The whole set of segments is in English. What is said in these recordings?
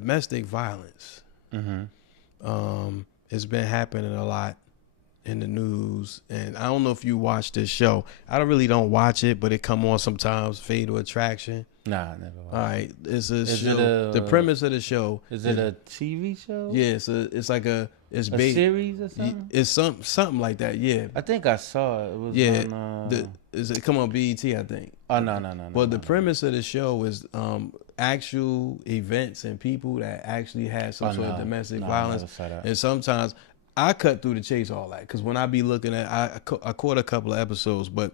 domestic violence. It's been happening a lot in the news, and I don't know if you watch this show. I don't watch it, but it come on sometimes. Fatal Attraction. Nah, I never watched. All right, it's a show. The premise of the show is it a TV show? Yeah, it's like a series or something. It's something like that. Yeah, I think I saw it. It was on. It come on BET? I think. Oh no. Well, the premise of the show is actual events and people that actually had some sort of domestic violence, and sometimes I cut through the chase all that because when I be looking at, I caught a couple of episodes, but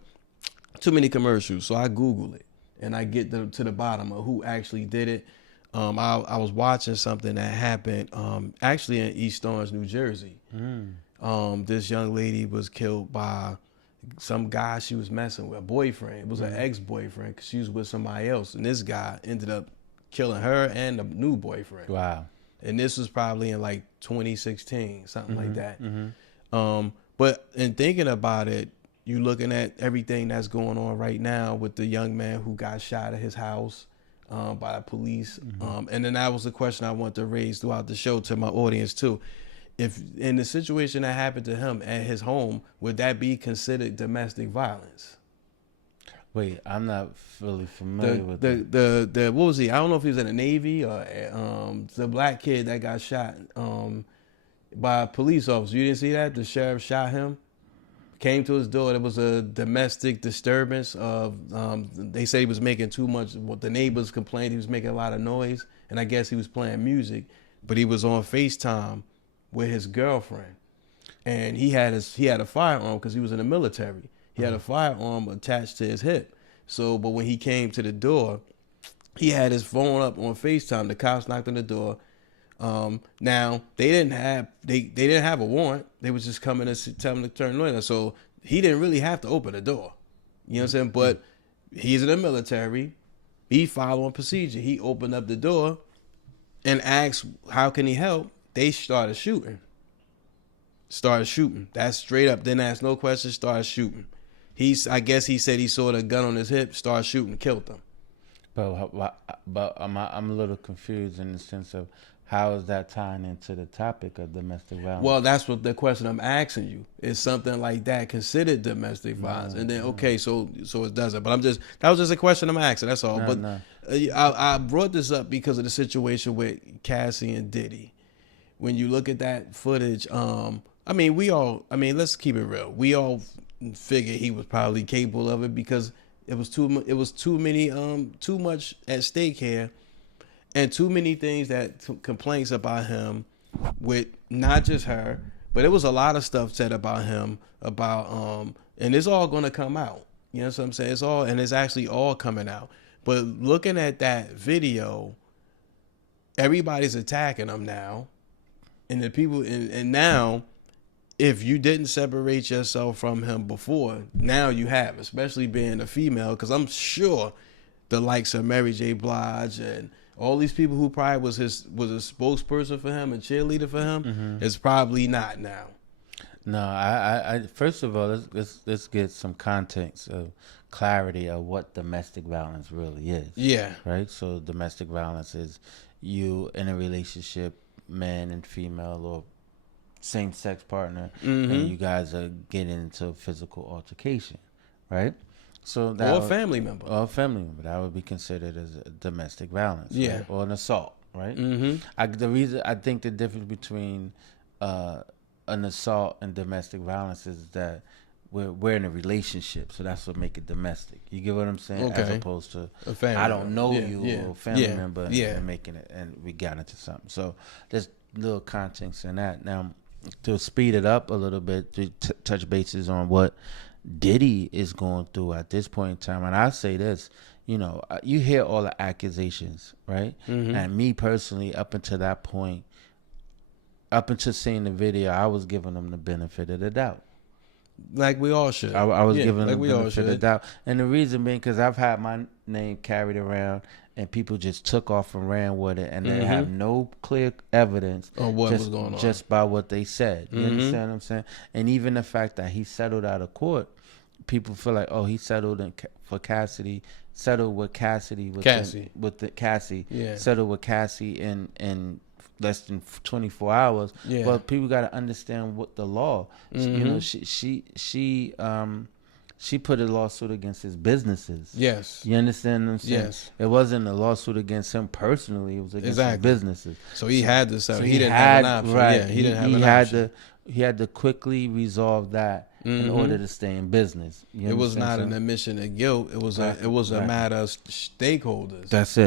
too many commercials, so I Google it. And I get to the bottom of who actually did it. I was watching something that happened actually in East Orange, New Jersey. This young lady was killed by some guy she was messing with, a boyfriend. It was an ex-boyfriend because she was with somebody else. And this guy ended up killing her and the new boyfriend. Wow. And this was probably in like 2016, something like that. But in thinking about it, you looking at everything that's going on right now with the young man who got shot at his house by the police. And then that was the question I want to raise throughout the show to my audience too. If in the situation that happened to him at his home, would that be considered domestic violence? Wait, I'm not fully familiar with the what was he? I don't know if he was in the Navy or the black kid that got shot by a police officer. You didn't see that? The sheriff shot him. Came to his door. There was a domestic disturbance of. They said he was making too much. What the neighbors complained he was making a lot of noise, and I guess he was playing music, but he was on FaceTime with his girlfriend, and he had a firearm because he was in the military. He had a firearm attached to his hip. So, but when he came to the door, he had his phone up on FaceTime. The cops knocked on the door. Now they didn't have a warrant. They was just coming to tell him to turn on. So he didn't really have to open the door. You know what I'm saying? But he's in the military. He following procedure. He opened up the door and asked, "How can he help?" They started shooting. That's straight up. Didn't ask no questions. Started shooting. I guess he said he saw the gun on his hip. Started shooting. Killed them. But I'm a little confused in the sense of how is that tying into the topic of domestic violence? Well, that's what the question I'm asking you. Is something like that considered domestic violence? And then so it doesn't. But that was just a question I'm asking. That's all. I brought this up because of the situation with Cassie and Diddy. When you look at that footage, let's keep it real. We all figured he was probably capable of it because it was too much at stake here. And too many things complaints about him with not just her, but it was a lot of stuff said about him and it's all going to come out. You know what I'm saying? It's actually all coming out. But looking at that video, everybody's attacking him now. And the people, and now, if you didn't separate yourself from him before, now you have, especially being a female, because I'm sure the likes of Mary J. Blige and all these people who probably was a spokesperson for him, a cheerleader for him, is probably not now. No, I first of all, let's get some context of clarity of what domestic violence really is. Yeah. Right? So domestic violence is you in a relationship, man and female or same-sex partner, and you guys are getting into a physical altercation, right? So that or a family member. That would be considered as a domestic violence. Yeah. Right? Or an assault, right? I think the difference between an assault and domestic violence is that we're in a relationship, so that's what make it domestic. You get what I'm saying? Okay. As opposed to a family I don't know you or a family member and making it, and we got into something. So there's little context in that. Now, to speed it up a little bit, to touch bases on what Diddy is going through at this point in time, and I say this, you hear all the accusations, right? And me personally, up until that point, up until seeing the video, I was giving them the benefit of the doubt. Like we all should. I was giving them the benefit of the doubt. And the reason being because I've had my name carried around and people just took off and ran with it, and they have no clear evidence of what was going on just by what they said. You understand what I'm saying? And even the fact that he settled out of court, people feel like, oh, he settled with Cassie, settled with Cassie. Yeah. Settled with Cassie in less than 24 hours. Yeah. But people got to understand what the law. You know, she put a lawsuit against his businesses. Yes. You understand what I'm saying? Yes. It wasn't a lawsuit against him personally. It was against his businesses. So he had to settle. So he didn't have an option. Right. Yeah, he didn't have an option. He had to quickly resolve that in order to stay in business. It was not an admission of guilt. It was a matter of stakeholders. That's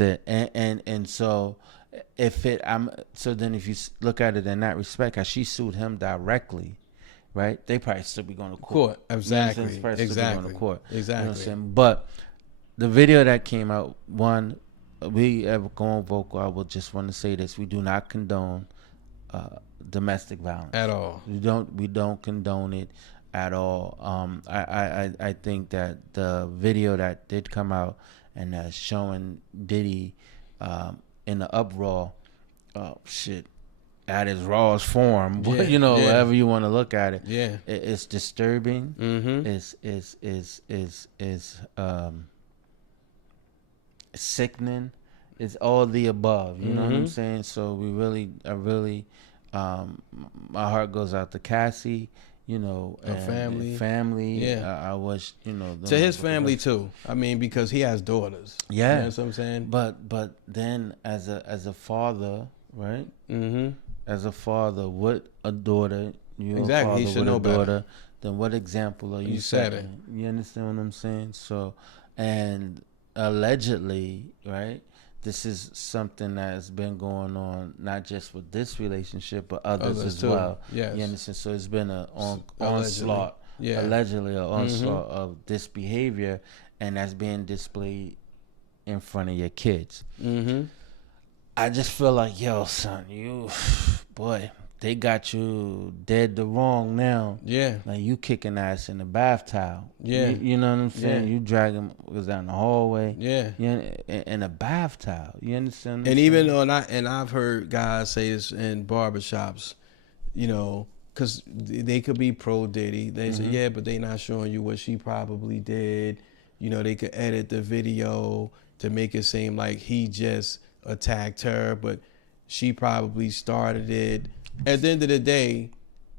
it. And so if you look at it in that respect, how she sued him directly, right? They probably still be going to court. Exactly. Still be going to court. Exactly. You know what I'm saying? But the video that came out, we ever going vocal. I would just want to say this: we do not condone domestic violence at all. We don't condone it at all. I think that the video that did come out and showing Diddy in the uproar, at his rawest form, however you want to look at it. Yeah, it's disturbing. It's sickening. It's all the above. You know what I'm saying? So I really, my heart goes out to Cassie. Her family. Yeah, I wish to his family too. I mean, because he has daughters. Yeah, you know what I'm saying. But then as a father, right? As a father with a daughter, exactly. He should know better. Then what example are you setting? You understand what I'm saying? So, and allegedly, right? This is something that has been going on, not just with this relationship, but others as too. Well. Yes. You understand? So it's been an onslaught, allegedly an onslaught of this behavior, and that's being displayed in front of your kids. I just feel like, yo, son, they got you dead to wrong now. Yeah. Like, you kicking ass in the bath towel. Yeah. You know what I'm saying? Yeah. You drag him down the hallway. Yeah. In a bath towel. You understand? And even though, I've heard guys say this in barbershops, because they could be pro Diddy. They say, yeah, but they not showing you what she probably did. They could edit the video to make it seem like he just attacked her, but she probably started it. At the end of the day,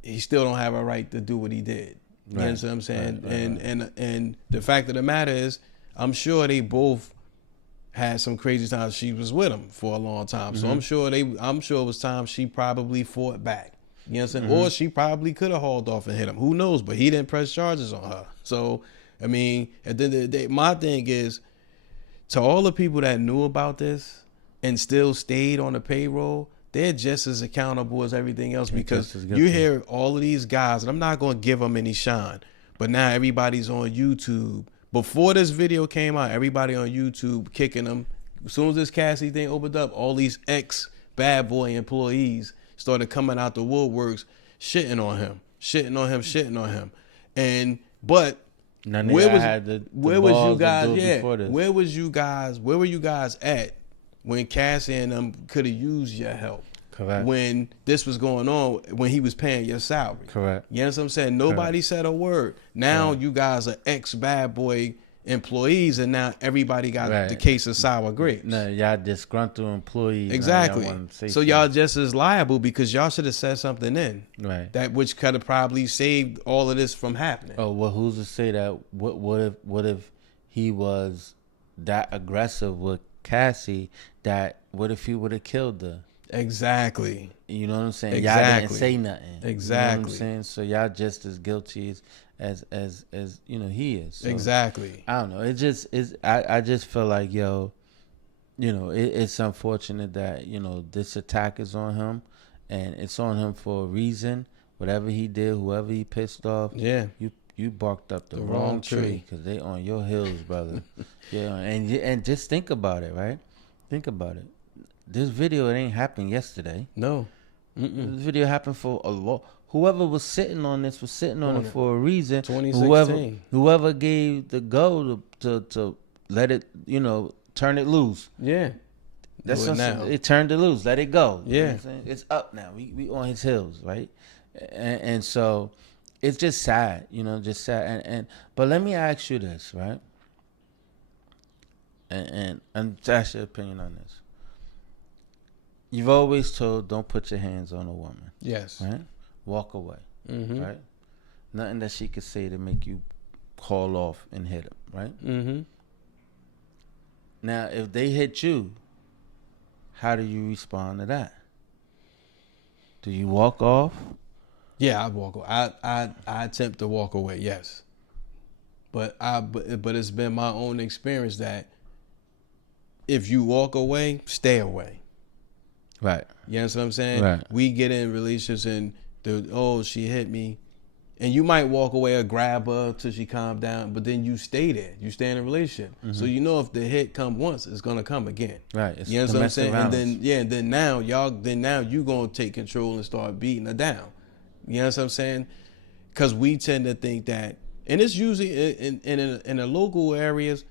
he still don't have a right to do what he did. You know what I'm saying? Right. And the fact of the matter is, I'm sure they both had some crazy times. She was with him for a long time, so I'm sure it was times she probably fought back. You know what I'm saying? Or she probably could have hauled off and hit him. Who knows? But he didn't press charges on her. So I mean, at the end of the day, my thing is, to all the people that knew about this and still stayed on the payroll, they're just as accountable as everything else, because you hear all of these guys, and I'm not going to give them any shine, but now everybody's on YouTube. Before this video came out, everybody on YouTube kicking them. As soon as this Cassie thing opened up, all these ex-bad boy employees started coming out the woodworks, shitting on him. And, where were you guys at when Cassie and them could have used your help? Correct. When this was going on, when he was paying your salary. Correct. You know what I'm saying? Nobody said a word. Now you guys are ex-bad boy employees, and now everybody got the case of sour grapes. No, y'all disgruntled employees. Exactly. So y'all just as liable, because y'all should have said something in. Right. That which could have probably saved all of this from happening. Oh, well, who's to say that? What if he was that aggressive with Cassie? What if he would have killed her? Exactly. You know what I'm saying? Exactly. Y'all didn't say nothing. Exactly. You know what I'm saying? So y'all just as guilty as he is. So, exactly. I don't know. It just is. I just feel like, it's unfortunate that this attack is on him, and it's on him for a reason. Whatever he did, whoever he pissed off, you barked up the wrong tree, because they on your heels, brother. And just think about it, right? Think about it. This video, it ain't happened yesterday. No. This video happened for a long. Whoever was sitting on this was sitting on it for a reason. 2016. Whoever gave the go to let it, turn it loose. Yeah. That's now. It turned it loose. Let it go. Yeah. You know what I'm saying? It's up now. We on his heels, right? And so it's just sad, just sad. But let me ask you this, right? And that's your opinion on this. You've always told, don't put your hands on a woman. Yes. Right? Walk away. Mm-hmm. Right? Nothing that she could say to make you call off and hit him. Right? Mm-hmm. Now, if they hit you, how do you respond to that? Do you walk off? Yeah, I walk away. I attempt to walk away. Yes. But it's been my own experience that if you walk away, stay away. Right. You know what I'm saying? Right. We get in relationships and she hit me. And you might walk away or grab her till she calm down, but then you stay there. You stay in a relationship. Mm-hmm. So you know if the hit come once, it's gonna come again. Right. It's you know what I'm saying? Violence. And then now you gonna take control and start beating her down. You know what I'm saying? Because we tend to think that, and it's usually in the local areas,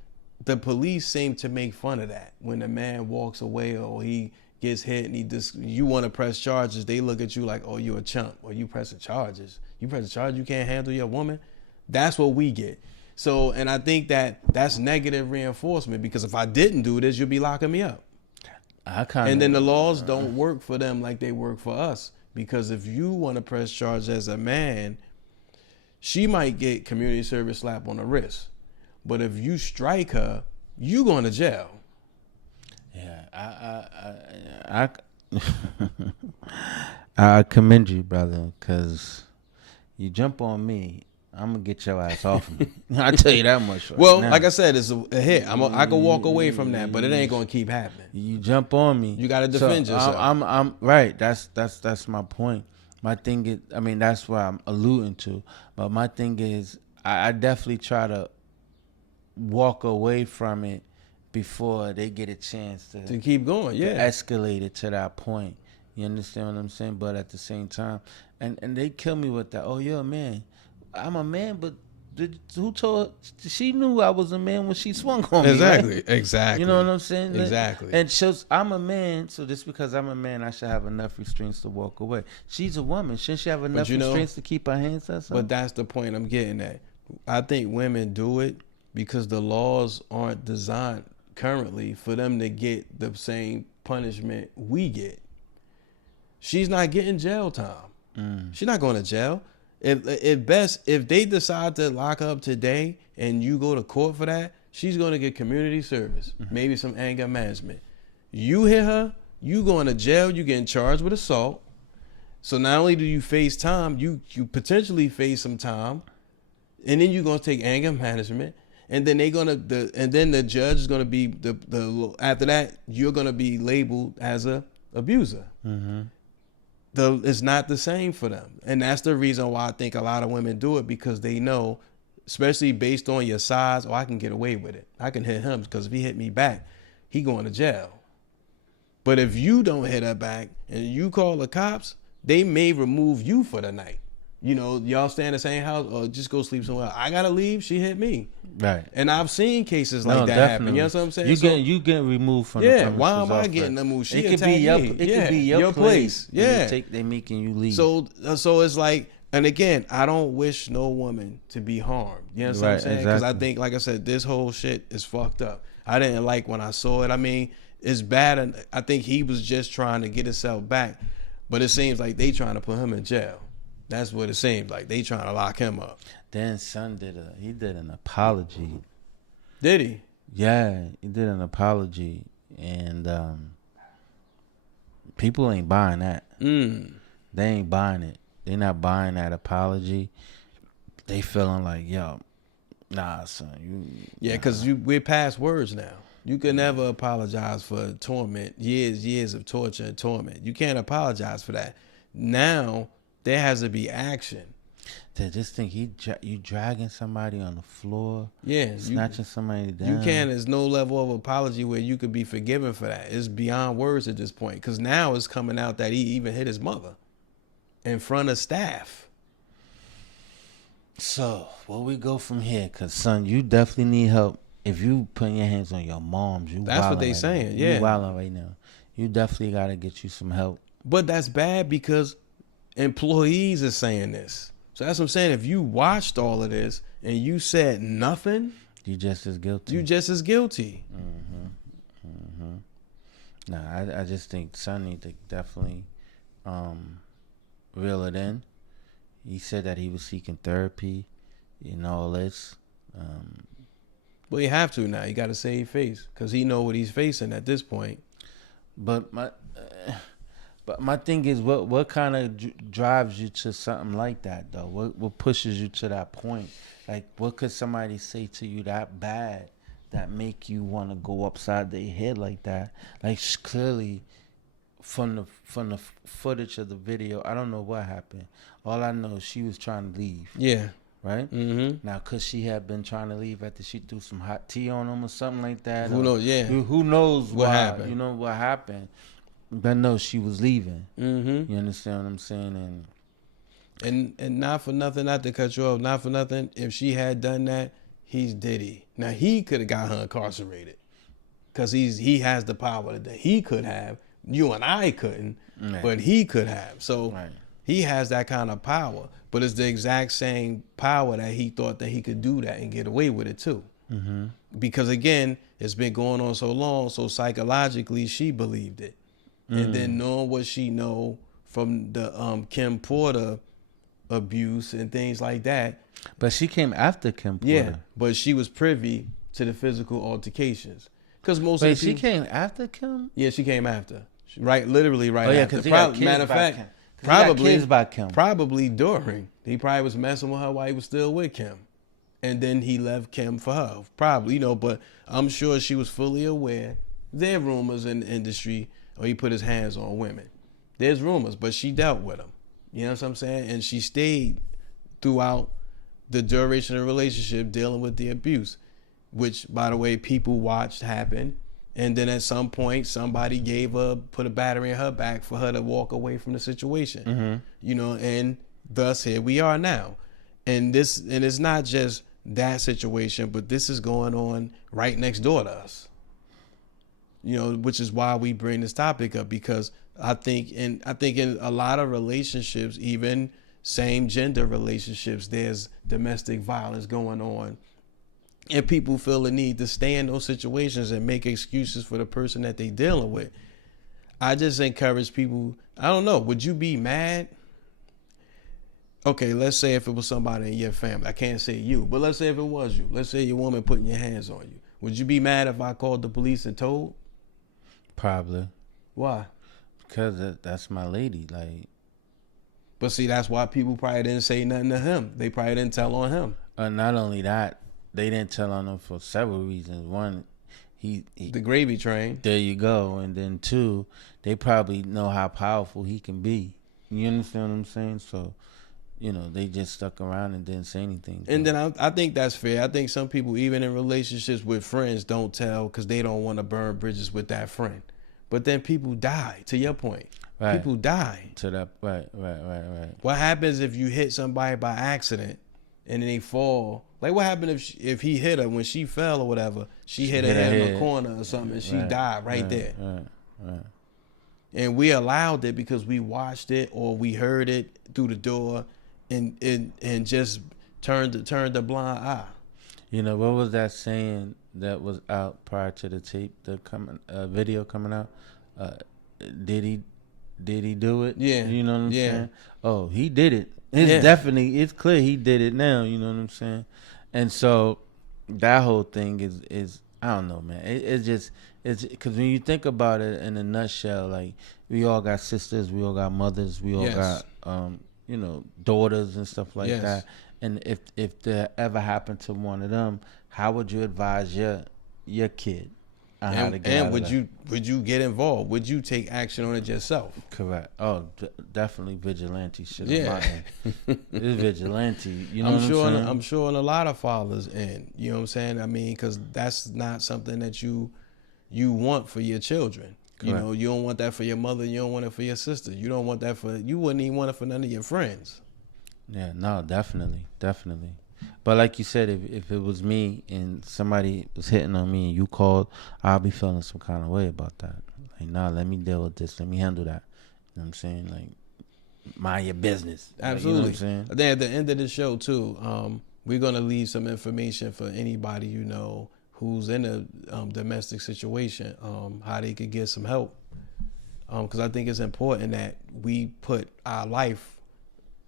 the police seem to make fun of that. When a man walks away or he gets hit and you want to press charges, they look at you like, oh, you a chump, or you pressing charges. You pressing charges, you can't handle your woman. That's what we get. So, and I think that's negative reinforcement, because if I didn't do this, you'll be locking me up. And then the laws don't work for them like they work for us. Because if you want to press charge as a man, she might get community service slap on the wrist. But if you strike her, you going to jail. Yeah, I commend you, brother, because you jump on me, I'm gonna get your ass off me. I tell you that much. Well, like I said, it's a hit. I can walk away from that, but it ain't gonna keep happening. You jump on me, you gotta defend yourself. I'm right. That's my point. My thing is, that's what I'm alluding to. But my thing is, I definitely try to walk away from it before they get a chance to keep going, to escalate it to that point. You understand what I'm saying? But at the same time, and they kill me with that. Oh, you're a man. I'm a man, but who told her? She knew I was a man when she swung on me. Exactly. You know what I'm saying? Exactly. And I'm a man, so just because I'm a man, I should have enough restraints to walk away. She's a woman. Shouldn't she have enough restraints to keep her hands to herself? But that's the point I'm getting at. I think women do it because the laws aren't designed currently for them to get the same punishment we get. She's not getting jail time. She's not going to jail. If they decide to lock up today and you go to court for that, she's going to get community service, maybe some anger management. You hit her, you going to jail, you getting charged with assault. So not only do you face time, you potentially face some time, and then you're going to take anger management. And then the judge is gonna be after that you're gonna be labeled as a abuser. Mm-hmm. It's not the same for them, and that's the reason why I think a lot of women do it, because they know, especially based on your size, I can get away with it. I can hit him because if he hit me back, he going to jail. But if you don't hit her back and you call the cops, they may remove you for the night. Y'all stay in the same house or just go sleep somewhere. I gotta leave. She hit me. Right. And I've seen cases like that happen. You know what I'm saying? You get removed from the premises. Why am I getting removed? It could be your place. Yeah. They making you leave. So it's like, and again, I don't wish no woman to be harmed. You know what I'm saying? Because I think, like I said, this whole shit is fucked up. I didn't like when I saw it. It's bad, and I think he was just trying to get himself back. But it seems like they trying to put him in jail. That's what it seems like. They trying to lock him up. Then son did an apology. Did he? Yeah, he did an apology, and people ain't buying that. They ain't buying it. They not buying that apology. They feeling like, yo, nah, son. Because we're past words now. You can never apologize for torment, years of torture and torment. You can't apologize for that. Now there has to be action. To just think you dragging somebody on the floor, snatching somebody down. You can't. There's no level of apology where you could be forgiven for that. It's beyond words at this point, because now it's coming out that he even hit his mother in front of staff. So where we go from here? Because son, you definitely need help. If you putting your hands on your moms, that's what they saying. Yeah, you wilding right now. You definitely got to get you some help. But that's bad because employees are saying this. So that's what I'm saying. If you watched all of this and you said nothing, you just as guilty. You just as guilty. Nah, I just think son need to definitely reel it in. He said that he was seeking therapy and all this. Well, you have to now. You got to save face because he know what he's facing at this point. But my thing is, what kind of drives you to something like that though? What pushes you to that point? Like, what could somebody say to you that bad that make you want to go upside their head like that? Like, clearly, from the footage of the video, I don't know what happened. All I know is she was trying to leave. Yeah. Right? Mm-hmm. Now, because she had been trying to leave after she threw some hot tea on him or something like that. Who knows? Yeah. Who knows what happened? You know what happened. But no, she was leaving. Mm-hmm. You understand what I'm saying? And not for nothing, not to cut you off, not for nothing, if she had done that, he's Diddy. Now, he could have got her incarcerated because he has the power that he could have. You and I couldn't, right. But he could have. So right. He has that kind of power. But it's the exact same power that he thought that he could do that and get away with it too. Mm-hmm. Because again, it's been going on so long, so psychologically she believed it. And then knowing what she know from the Kim Porter abuse and things like that. But she came after Kim Porter. Yeah, but she was privy to the physical altercations. Because most Wait, of the people, she came after Kim? Yeah, she came after. Literally right after. Because matter of fact, probably during. He probably was messing with her while he was still with Kim. And then he left Kim for her. Probably, but I'm sure she was fully aware. There are rumors in the industry, or he put his hands on women. There's rumors, but she dealt with them. You know what I'm saying? And she stayed throughout the duration of the relationship dealing with the abuse, which, by the way, people watched happen. And then at some point, somebody put a battery in her back for her to walk away from the situation. Mm-hmm. And thus here we are now. And it's not just that situation, but this is going on right next door to us. Which is why we bring this topic up, because I think in a lot of relationships, even same gender relationships, there's domestic violence going on. And people feel the need to stay in those situations and make excuses for the person that they're dealing with. I just encourage people, I don't know, would you be mad? Okay, let's say if it was somebody in your family. I can't say you, but let's say if it was you. Let's say your woman putting your hands on you. Would you be mad if I called the police and told? Probably. Why? Because that's my lady. But see, that's why people probably didn't say nothing to him. They probably didn't tell on him. Not only that, they didn't tell on him for several reasons. One, he the gravy train. There you go. And then two, they probably know how powerful he can be. You understand what I'm saying? So, they just stuck around and didn't say anything. And then I think that's fair. I think some people, even in relationships with friends, don't tell because they don't want to burn bridges with that friend. But then people die, to your point. Right. People die. To that, right. What happens if you hit somebody by accident and then they fall? Like, what happened if he hit her when she fell or whatever? She hit her head in the corner or something and she died right there. Right. And we allowed it because we watched it or we heard it through the door and just turned a blind eye. What was that saying that was out prior to the tape, video coming out? Did he do it? Yeah. You know what I'm saying? Oh, he did it. It's clear he did it now. You know what I'm saying? And so that whole thing is I don't know, man. It's because when you think about it in a nutshell, like, we all got sisters, we all got mothers, we all got daughters and stuff like that. And if that ever happened to one of them, how would you advise your kid on how to get out of that? And would you get involved? Would you take action on it yourself? Correct. Oh, definitely vigilante shit. Yeah, it's vigilante. You know I'm sure in a lot of fathers, and you know what I'm saying. I mean, because that's not something that you want for your children. Correct. You don't want that for your mother. You don't want it for your sister. You don't want that you wouldn't even want it for none of your friends. Yeah, no, definitely. But like you said, if it was me and somebody was hitting on me and you called, I'll be feeling some kind of way about that. Like, nah, let me deal with this. Let me handle that. You know what I'm saying? Like, mind your business. Absolutely. Like, you know what I'm saying? Then at the end of the show too, we're gonna leave some information for anybody who's in a domestic situation, how they could get some help. Because I think it's important that we put our life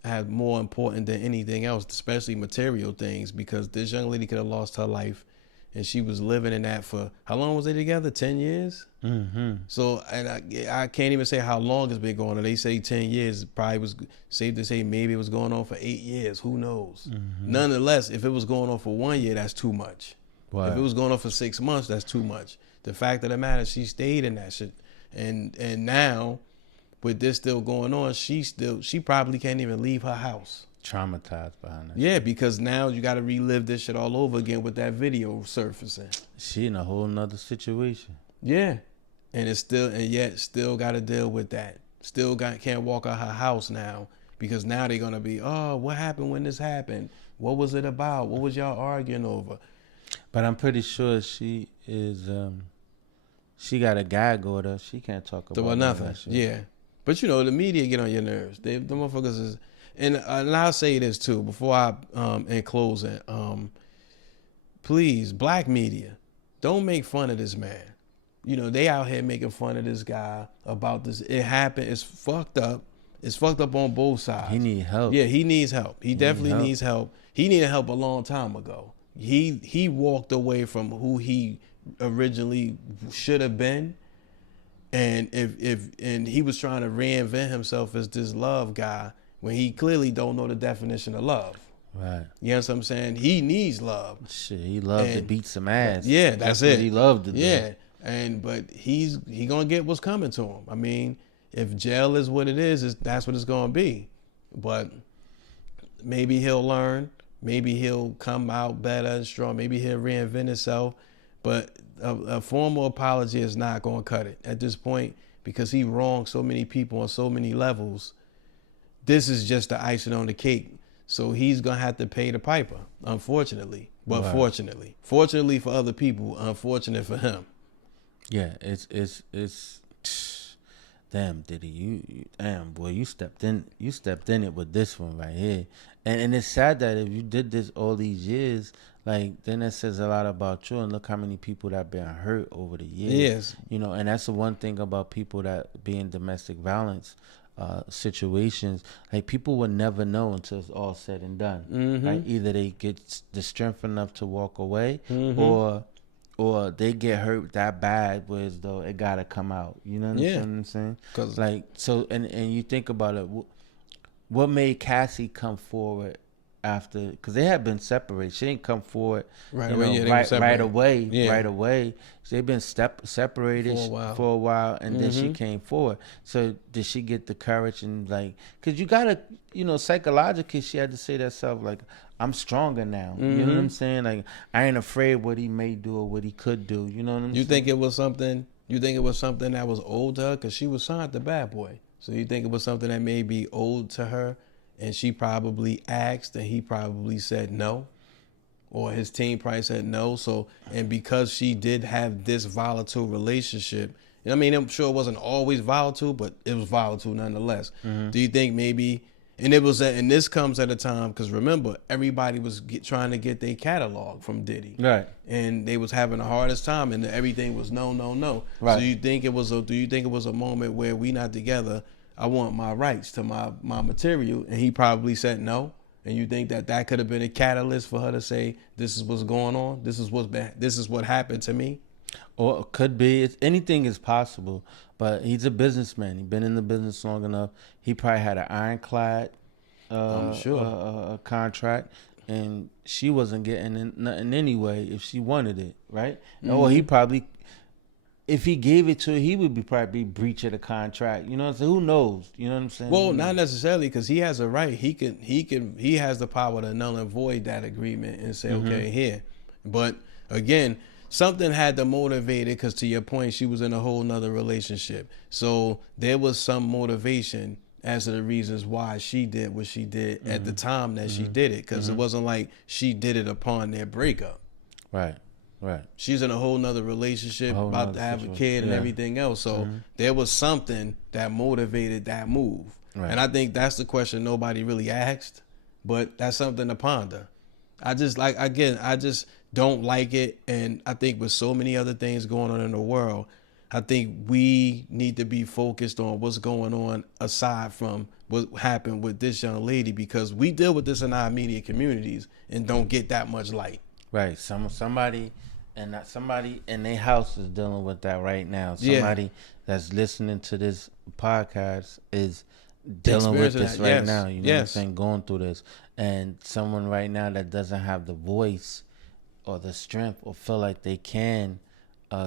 as more important than anything else, especially material things. Because this young lady could have lost her life, and she was living in that for how long was they together? 10 years. Mm-hmm. So, and I can't even say how long it's been going on. They say 10 years. Probably was safe to say maybe it was going on for 8 years. Who knows? Mm-hmm. Nonetheless, if it was going on for 1 year, that's too much. Wow. If it was going on for 6 months, that's too much. The fact of the matter, she stayed in that shit. And now, with this still going on, she probably can't even leave her house. Traumatized behind that. Yeah, because now you got to relive this shit all over again with that video surfacing. She in a whole nother situation. Yeah, and yet still got to deal with that. Still can't walk out her house now because now they're gonna be, oh, what happened when this happened? What was it about? What was y'all arguing over? But I'm pretty sure she is. She got a gag order. She can't talk about nothing. That shit. Yeah, but the media get on your nerves. The motherfuckers is, and I'll say this too before I in closing. Please, black media, don't make fun of this man. They out here making fun of this guy about this. It happened. It's fucked up. It's fucked up on both sides. He need help. Yeah, he needs help. He definitely needs help. He needed help a long time ago. He walked away from who he originally should have been, and and he was trying to reinvent himself as this love guy when he clearly don't know the definition of love. Right. You know what I'm saying? He needs love. Shit, he loved to beat some ass. Yeah, that's it. What he loved to do. Yeah, but he gonna get what's coming to him. I mean, if jail is what it is, that's what it's gonna be. But maybe he'll learn. Maybe he'll come out better and strong. Maybe he'll reinvent himself. But a formal apology is not going to cut it at this point because he wronged so many people on so many levels. This is just the icing on the cake. So he's going to have to pay the piper, unfortunately. But fortunately for other people, unfortunate for him. Yeah, it's damn, Diddy, you damn boy, you stepped in it with this one right here. And it's sad that if you did this all these years, like, then it says a lot about you, and look how many people that been hurt over the years. Yes. And that's the one thing about people that be in domestic violence situations. Like, people will never know until it's all said and done. Mm-hmm. Like, either they get the strength enough to walk away, mm-hmm. or they get hurt that bad where as though it gotta come out. You know what I'm saying? Like, so, and you think about it, what made Cassie come forward after? Because they had been separated. She didn't come forward right away. Right away. So they've been separated for a while, and then she came forward. So did she get the courage and like? Because you gotta, psychologically, she had to say to herself like, I'm stronger now. Mm-hmm. You know what I'm saying? Like, I ain't afraid what he may do or what he could do. You know what I'm saying? You think it was something that was old to her? Because she was signed to Bad Boy. So you think it was something that may be old to her, and she probably asked, and he probably said no, or his team probably said no. So, and because she did have this volatile relationship, I mean, I'm sure it wasn't always volatile, but it was volatile nonetheless. Mm-hmm. Do you think maybe? And and this comes at a time because remember, everybody was trying to get their catalog from Diddy, right? And they was having the hardest time, and everything was no. Right. So do you think it was a moment where we not together? I want my rights to my material, and he probably said no. And you think that could have been a catalyst for her to say, "This is what's going on. This is what happened to me." Or it could be. Anything is possible. But he's a businessman. He's been in the business long enough. He probably had an ironclad contract, and she wasn't getting nothing anyway if she wanted it, right? Mm-hmm. Or he probably, if he gave it to her, he would probably breach of the contract. You know what I'm saying? Who knows? You know what I'm saying? Well, not necessarily, because he has a right. He has the power to null and void that agreement and say, okay, here. But again, something had to motivate it, because to your point, she was in a whole nother relationship. So there was some motivation as to the reasons why she did what she did at the time that she did it, because it wasn't like she did it upon their breakup. Right. She's in a whole nother relationship, about to have a kid and everything else. So there was something that motivated that move. Right. And I think that's the question nobody really asked, but that's something to ponder. I just don't like it. And I think with so many other things going on in the world, I think we need to be focused on what's going on aside from what happened with this young lady, because we deal with this in our immediate communities and don't get that much light. Right. Somebody in their house is dealing with that right now. Somebody that's listening to this podcast is dealing with this right now. You know what I'm saying? Going through this. And someone right now that doesn't have the voice or the strength or feel like they can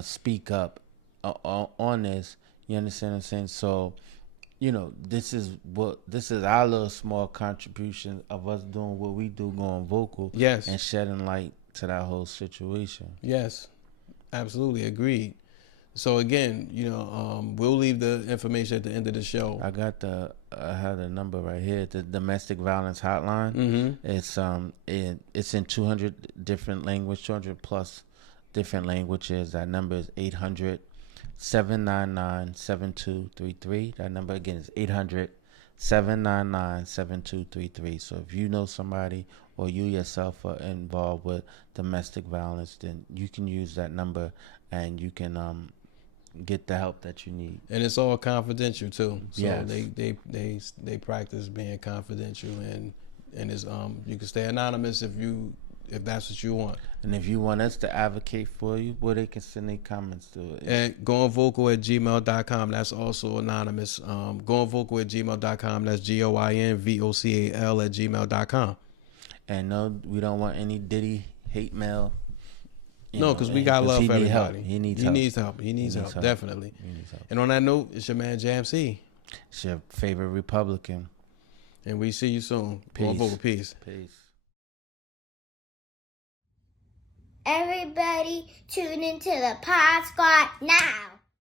speak up on this. You understand what I'm saying? So, this is our little small contribution of us doing what we do, going vocal, and shedding light to that whole situation. Yes, absolutely agreed. So again, we'll leave the information at the end of the show. I had a number right here, the domestic violence hotline. Mm-hmm. It's in 200 different languages, 200 plus different languages. That number is 800-799-7233. That number again is 800-799-7233. So if you know somebody or you yourself are involved with domestic violence, then you can use that number and you can get the help that you need. And it's all confidential too. So they practice being confidential, and it's you can stay anonymous if that's what you want. And if you want us to advocate for you, well, they can send their comments to it. And goingvocal@gmail.com. That's also anonymous. Goingvocal@gmail.com. That's GOINVOCAL@gmail.com. And no, we don't want any Diddy hate mail. No, because we got love for everybody. He needs help. He needs help. Definitely. He needs help. And on that note, it's your man Jam C. It's your favorite Republican. And we see you soon. Peace. Vocal. Peace. Everybody tune into the Pod Squad now.